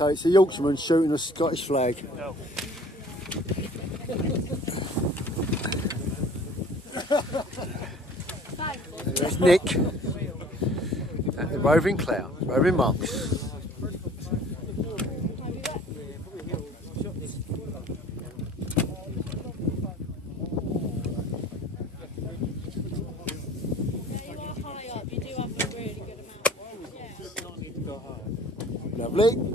So it's a Yorkshireman shooting a Scottish flag. There's Nick at the Roving Clouds, Roving Monks. Lovely.